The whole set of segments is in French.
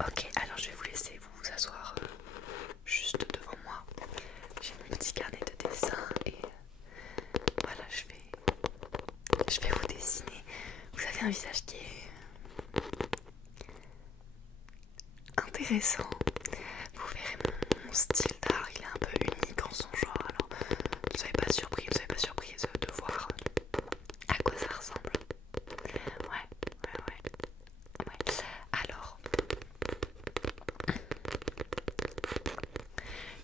Ok, alors je vais vous laisser vous asseoir juste devant moi. J'ai mon petit carnet de dessin et voilà, je vais vous dessiner. Vous avez un visage qui est intéressant. Vous verrez mon style d'art, il est un peu unique en son genre. Alors, vous ne soyez pas surpris de voir à quoi ça ressemble. Ouais. Alors,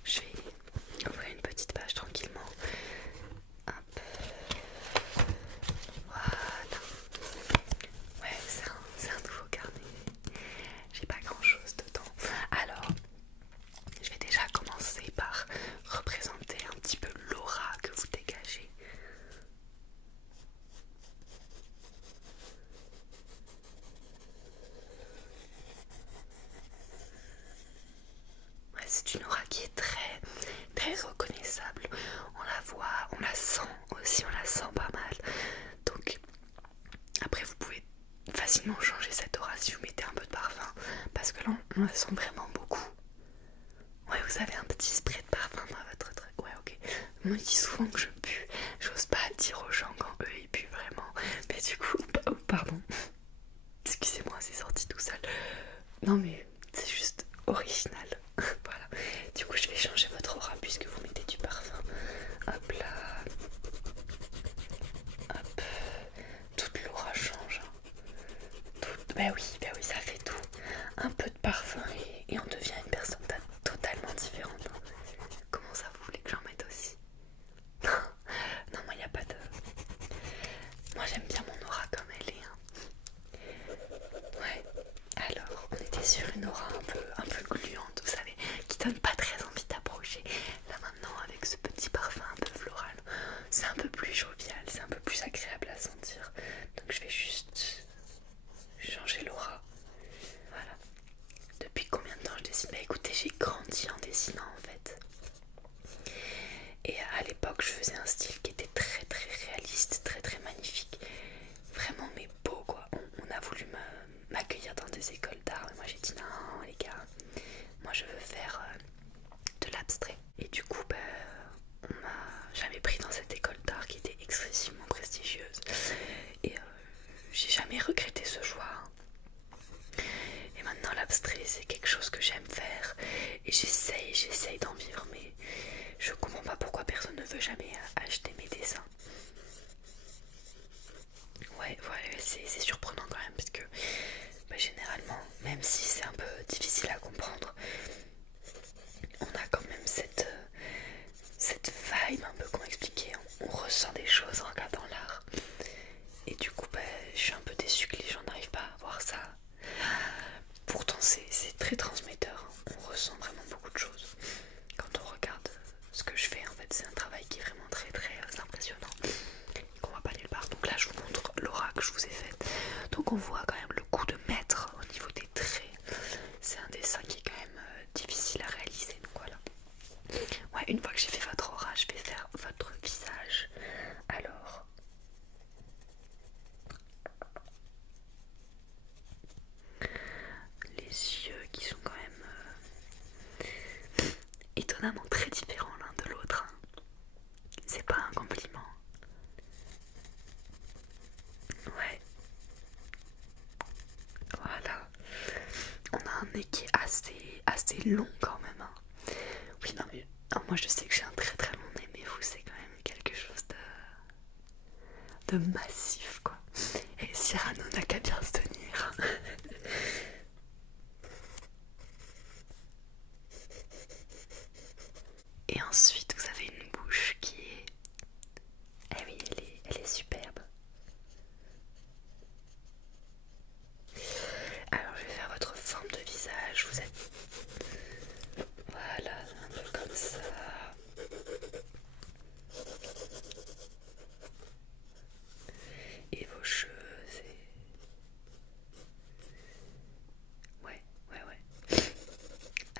je vais ouvrir une petite page tranquillement. Hop. Voilà. Ouais, c'est un nouveau carnet. J'ai pas grand chose dedans. Alors, je vais déjà commencer par représenter un petit peu l'aura que vous dégagez. Ouais, c'est une aura qui est très reconnaissable. On la voit, on la sent aussi, on la sent pas mal. Donc après vous pouvez facilement changer cette aura si vous mettez un peu de parfum. Parce que là on la sent vraiment beaucoup. Ouais, vous avez un petit spray de parfum dans votre truc. Ouais, ok. On me dit souvent que je pue. J'ose pas le dire aux gens quand eux ils puent vraiment. Mais du coup, oh, pardon. Excusez-moi, c'est sorti tout seul. Non mais c'est juste original. Voilà. Du coup, je vais changer votre aura puisque vous mettez du parfum. Hop là. Hop. Toute l'aura change. Bah oui, ça fait tout. Un peu de parfum et on devient une personne totalement différente. Comment ça, vous voulez que j'en mette aussi? Non, moi, il n'y a pas de... Moi, j'aime bien mon aura comme elle est. Ouais. Alors, on était sur une aura un peu gluante, vous savez, qui donne pas très envie d'approcher. Là, maintenant, avec ce petit parfum un peu floral, c'est un peu plus jovial, c'est un peu plus agréable à sentir. Donc, je vais juste changer l'aura. Voilà. Depuis combien de temps je dessine? Bah écoutez, j'ai grandi en dessinant en fait. Et à l'époque, je faisais un style qui était très réaliste, très magnifique. Vraiment, mais beau quoi. On a voulu m'accueillir dans des écoles d'art, mais moi j'ai dit non, les gars, moi je veux faire de l'abstrait. Et du coup, bah, on m'a jamais pris dans cette école d'art qui était excessivement prestigieuse. Et j'ai jamais regretté ce choix. Et maintenant, l'abstrait, c'est quelque chose que j'aime faire. Et j'essaye d'en vivre, mais je comprends pas pourquoi personne ne veut jamais acheter mes dessins. Ouais, c'est surprenant quand même, parce que bah, généralement, même si c'est un peu difficile à comprendre, on a quand même cette vibe un peu, comment expliquer, on ressent des choses en regardant l'art. Et du coup, bah, je suis un peu déçue que les gens n'arrivent pas à voir ça. Pourtant, c'est très transmetteur, on ressent vraiment beaucoup de choses. Quand on regarde ce que je fais, en fait, c'est un travail qui est vraiment très impressionnant, qu'on voit pas nulle part. Donc là, je vous montre l'aura que je vous ai faite. Donc on voit quand même le coup de maître au niveau des traits. C'est un dessin qui est quand même difficile à réaliser, donc voilà. Ouais, une fois que j'ai fait votre aura, je vais faire votre visage. Alors, les yeux qui sont quand même étonnamment très différents l'un de l'autre. C'est pas un compliment. Ouais. Voilà. On a un nez qui est assez long quand même. Hein. Oui, non mais moi je sais que j'ai un très long nez, mais vous c'est quand même quelque chose de massif quoi. Et Cyrano n'a qu'à bien se tenir. Et ensuite vous avez une bouche qui est... Eh oui, elle est superbe. Alors je vais faire votre forme de visage. Vous êtes... Voilà, un peu comme ça. Et vos cheveux, c'est... Ouais.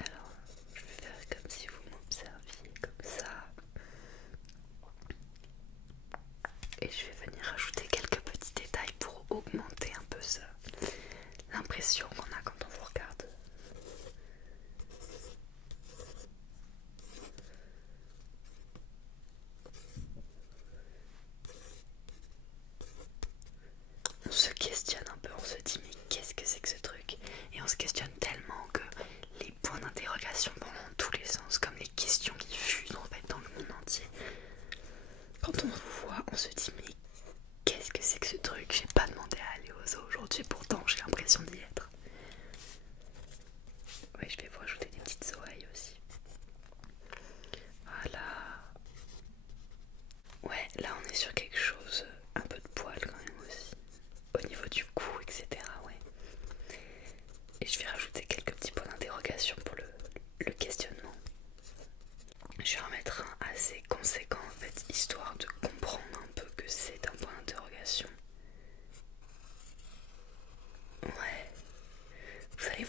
Alors, je vais faire comme si vous m'observiez comme ça. Et je vais venir ajouter quelques petits détails pour augmenter un peu ça. L'impression qu'on a quand on vous regarde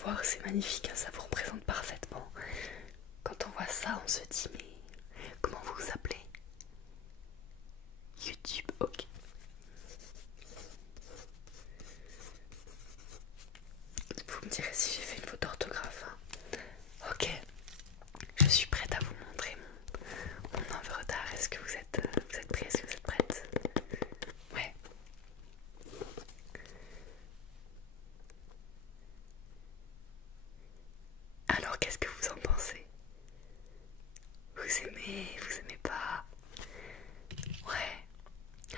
voir, c'est magnifique, hein, ça vous représente parfaitement. Quand on voit ça, on se dit mais comment vous vous appelez? YouTube, ok. Vous me direz si j'ai fait une faute d'orthographe. Hein. Ok, je suis prête à vous montrer mon œuvre d'art. Est-ce que vous êtes prêts? Est-ce que vous êtes prête? Ouais. Alors, qu'est-ce que vous en pensez? Vous aimez pas? Ouais.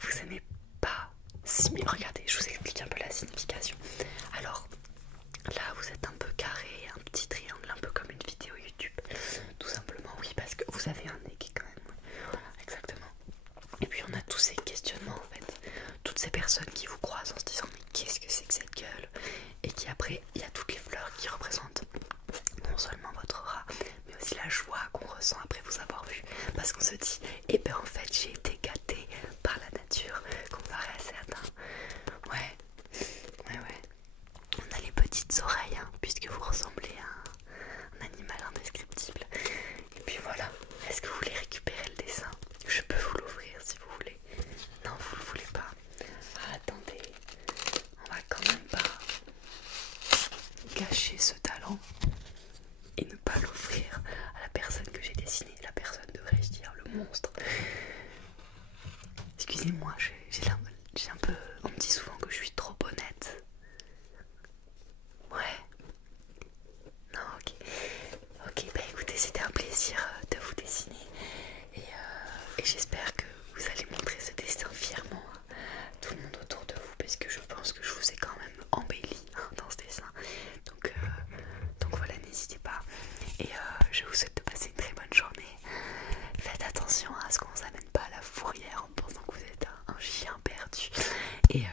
Vous aimez pas? Si, mais regardez, je vous explique un peu la signification. Alors, là, vous êtes un peu carré, un petit triangle, un peu comme une vidéo YouTube. Tout simplement, oui, parce que vous avez un nez qui est quand même... Voilà, exactement. Et puis on a tous ces questionnements en fait. Toutes ces personnes qui vous croisent en se disant mais qu'est-ce que c'est que cette gueule? Et qui après, il y a toutes les fleurs qui représentent non seulement votre aura, mais aussi la joie qu'on ressent après vous avoir vu. Parce qu'on se dit, eh ben en fait j'ai été gâtée par la nature, comparé à certains. Ouais. On a les petites oreilles, hein, puisque vous ressemblez à un animal indescriptible. Et puis voilà, est-ce que vous voulez récupérer le dessin? Je peux vous l'ouvrir si vous voulez. Non, vous le voulez pas. Ah, attendez, on va quand même pas gâcher ce talent et ne pas l'offrir à la personne que j'ai dessinée. La personne, devrais-je dire, le monstre. Excusez-moi, j'ai un peu... On me dit souvent que je suis trop honnête. Ouais. Non, ok. Ok, bah écoutez, c'était un plaisir de vous dessiner. Et j'espère que vous allez montrer ce dessin fièrement à tout le monde autour de vous, parce que je pense que je vous ai quand même embelli dans ce dessin. Donc voilà, n'hésitez pas. Et je vous souhaite de passer une très bonne journée. Faites attention à ce qu'on ne vous amène pas à la fourrière en pensant que vous êtes un chien perdu. Et